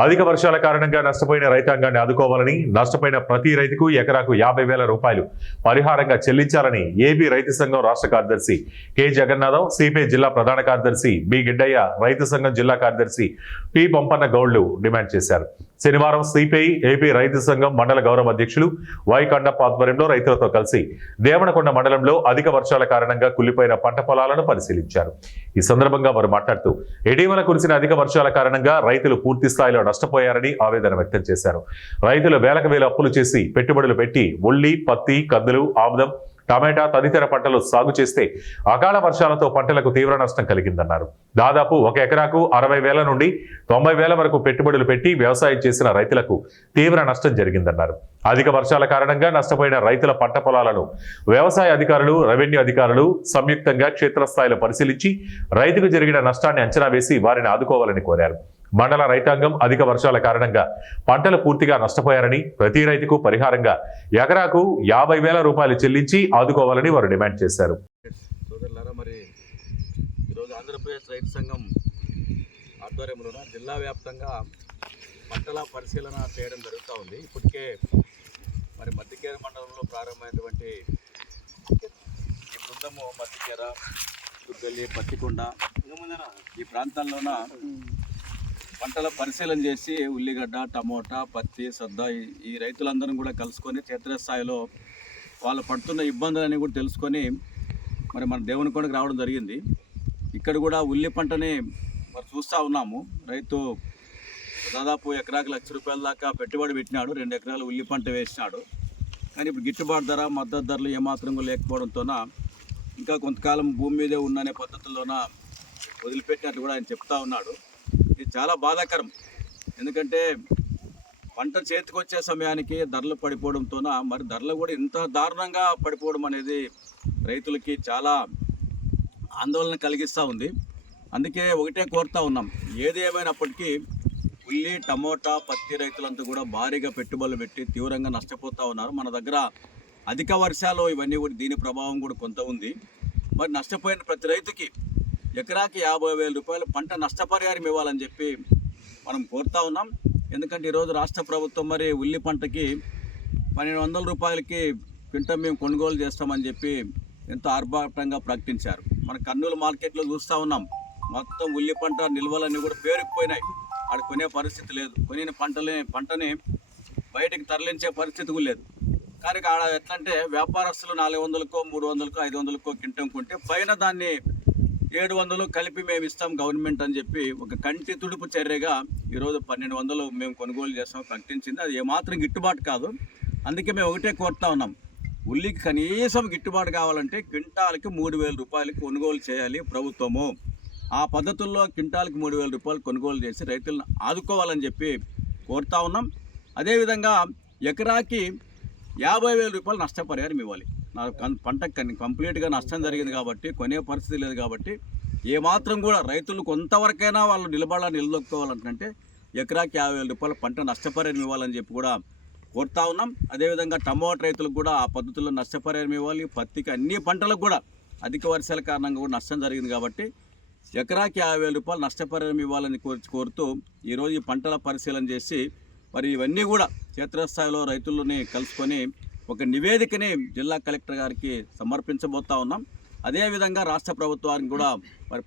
అధిక వర్షాల కారణంగా నష్టపోయిన రైతాంగాన్ని ఆదుకోవాలని, నష్టపోయిన ప్రతి రైతుకు ఎకరాకు 50,000 రూపాయలు పరిహారంగా చెల్లించాలని ఏపీ రైతు సంఘం రాష్ట్ర కార్యదర్శి కె జగన్నాథం, సిపిఐ జిల్లా ప్రధాన కార్యదర్శి బి గిడ్డయ్య, రైతు సంఘం జిల్లా కార్యదర్శి పి పంపన్న గౌడ్లు డిమాండ్ చేశారు. శనివారం సిపిఐ ఏపీ రైతు సంఘం మండల గౌరవ అధ్యక్షులు వై కండప్ప ఆధ్వర్యంలో రైతులతో కలిసి దేవనకొండ మండలంలో అధిక వర్షాల కారణంగా కుళ్లిపోయిన పంట పొలాలను పరిశీలించారు. ఈ సందర్భంగా వారు మాట్లాడుతూ ఇటీవల కురిసిన అధిక వర్షాల కారణంగా రైతులు పూర్తి స్థాయిలో నష్టపోయారని ఆవేదన వ్యక్తం చేశారు. రైతులు వేలకు వేల అప్పులు చేసి పెట్టుబడులు పెట్టి ఉల్లి, పత్తి, కందులు, ఆముదం, టమాటా తదితర పంటలు సాగు చేస్తే అకాల వర్షాలతో పంటలకు తీవ్ర నష్టం కలిగిందన్నారు. దాదాపు 1 ఎకరాకు 60,000 నుండి 90,000 వరకు పెట్టుబడులు పెట్టి వ్యవసాయం చేసిన రైతులకు తీవ్ర నష్టం జరిగిందన్నారు. అధిక వర్షాల కారణంగా నష్టపోయిన రైతుల పంట పొలాలను వ్యవసాయ అధికారులు, రెవెన్యూ అధికారులు సంయుక్తంగా క్షేత్రస్థాయిలో పరిశీలించి రైతుకు జరిగిన నష్టాన్ని అంచనా వేసి వారిని ఆదుకోవాలని కోరారు. మండల రైతాంగం అధిక వర్షాల కారణంగా పంటలు పూర్తిగా నష్టపోయారని, ప్రతి రైతుకు పరిహారంగా ఎకరాకు 50,000 రూపాయలు చెల్లించి ఆదుకోవాలని వారు డిమాండ్ చేశారు. మరి ఈరోజు ఆంధ్రప్రదేశ్ రైతు సంఘం ఆధ్వర్యంలో జిల్లా వ్యాప్తంగా పంటల పరిశీలన చేయడం జరుగుతూ ఉంది. ఇప్పటికే మరి మధ్యకేర మండలంలో ప్రారంభమైనటువంటి ఈ బృందము మధ్యకేర, దుర్గల్లి, పత్తికొండ ఈ ప్రాంతాల్లోన పంటల పరిశీలన చేసి ఉల్లిగడ్డ, టమోటా, పత్తి, సద్ద ఈ రైతులందరం కూడా కలుసుకొని క్షేత్రస్థాయిలో వాళ్ళు పడుతున్న ఇబ్బందులన్నీ కూడా తెలుసుకొని మరి మన దేవనకొండకు రావడం జరిగింది. ఇక్కడ కూడా ఉల్లి పంటని మరి చూస్తూ ఉన్నాము. రైతు దాదాపు ఎకరాకు ₹1,00,000 దాకా పెట్టుబడి పెట్టినాడు, 2 ఎకరాలు ఉల్లి పంట వేసినాడు. కానీ ఇప్పుడు గిట్టుబాటు ధర, మద్దతు ధరలు ఏమాత్రం లేకపోవడంతోన ఇంకా కొంతకాలం భూమి మీదే ఉన్ననే పద్ధతుల్లోన వదిలిపెట్టినట్టు కూడా ఆయన చెప్తా ఉన్నాడు. ఇది చాలా బాధాకరం. ఎందుకంటే పంట చేతికి వచ్చే సమయానికి ధరలు పడిపోవడంతోన మరి ధరలు కూడా ఇంత దారుణంగా పడిపోవడం అనేది రైతులకి చాలా ఆందోళన కలిగిస్తూ ఉంది. అందుకే ఒకటే కోరుతా ఉన్నాం, ఏది ఏమైనప్పటికీ ఉల్లి, టమోటా, పత్తి రైతులంతా కూడా భారీగా పెట్టుబడులు పెట్టి తీవ్రంగా నష్టపోతూ ఉన్నారు. మన దగ్గర అధిక వర్షాలు ఇవన్నీ కూడా దీని ప్రభావం కూడా కొంత ఉంది. మరి నష్టపోయిన ప్రతి రైతుకి ఎకరాకి 50,000 రూపాయలు పంట నష్టపరిహారం ఇవ్వాలని చెప్పి మనం కోరుతా ఉన్నాం. ఎందుకంటే ఈరోజు రాష్ట్ర ప్రభుత్వం మరి ఉల్లి పంటకి 1,200 రూపాయలకి క్వింటం మేము కొనుగోలు చేస్తామని చెప్పి ఎంతో ఆర్భాటంగా ప్రకటించారు. మన కర్నూలు మార్కెట్లో చూస్తూ ఉన్నాం, మొత్తం ఉల్లి పంట నిల్వలన్నీ కూడా పేరుకుపోయినాయి. ఆడ కొనే పరిస్థితి లేదు, కొనిన పంటని బయటికి తరలించే పరిస్థితి కూడా లేదు. కానీ ఆడ ఎట్లంటే వ్యాపారస్తులు 400కో, 300కో, 500కో క్వింటం కొంటే పైన దాన్ని 700 కలిపి మేము ఇస్తాం గవర్నమెంట్ అని చెప్పి ఒక కంటి తుడుపు చర్యగా ఈరోజు 1,200 మేము కొనుగోలు చేస్తాం ప్రకటించింది. అది ఏమాత్రం గిట్టుబాటు కాదు. అందుకే మేము ఒకటే కోరుతా ఉన్నాం, ఉల్లికి కనీసం గిట్టుబాటు కావాలంటే క్వింటాల్కి 3,000 రూపాయలకి కొనుగోలు చేయాలి ప్రభుత్వము. ఆ పద్ధతుల్లో క్వింటాల్కి 3,000 రూపాయలు కొనుగోలు చేసి రైతులను ఆదుకోవాలని చెప్పి కోరుతా ఉన్నాం. అదేవిధంగా ఎకరాకి 50,000 రూపాయలు నష్టపరిహారం ఇవ్వాలి. నా పంట కంప్లీట్గా నష్టం జరిగింది కాబట్టి, కొనే పరిస్థితి లేదు కాబట్టి ఏమాత్రం కూడా రైతులు కొంతవరకైనా వాళ్ళు నిలదొక్కోవాలంటే ఎకరాకి 50,000 రూపాయల పంట నష్టపరిహారం ఇవ్వాలని చెప్పి కూడా కోరుతా ఉన్నాం. అదేవిధంగా టమోటా రైతులకు కూడా ఆ పద్ధతుల్లో నష్టపరిహారం ఇవ్వాలి. పత్తికి, అన్ని పంటలకు కూడా అధిక వర్షాల కారణంగా కూడా నష్టం జరిగింది కాబట్టి ఎకరాకి 50,000 రూపాయలు నష్టపరిహారం ఇవ్వాలని కోరుతూ ఈరోజు ఈ పంటల పరిశీలన చేసి మరి ఇవన్నీ కూడా క్షేత్రస్థాయిలో రైతులని కలుసుకొని ఒక నివేదికని జిల్లా కలెక్టర్ గారికి సమర్పించబోతా ఉన్నాం. అదేవిధంగా రాష్ట్ర ప్రభుత్వానికి కూడా మరి